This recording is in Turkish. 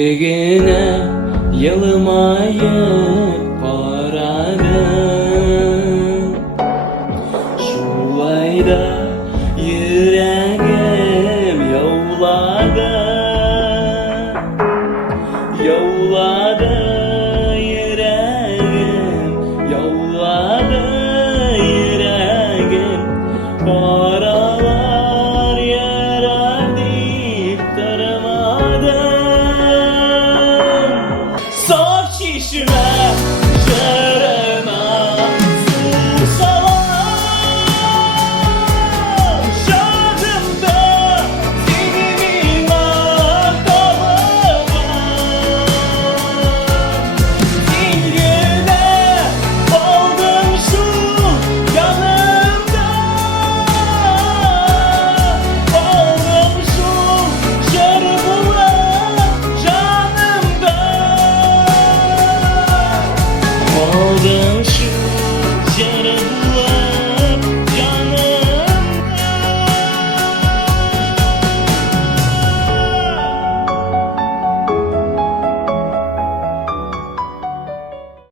Birliğine yılmayıp paradım. Şulayda yüreğim yollarda, yollarda yüreğim, yollarda yüreğim. Paralar yereldik taramadım. Saf şişme şerena susalar, şadımda senin makamıma. Dilgine oldum şu yanımda, oldum şu şarabıma canımda, oldum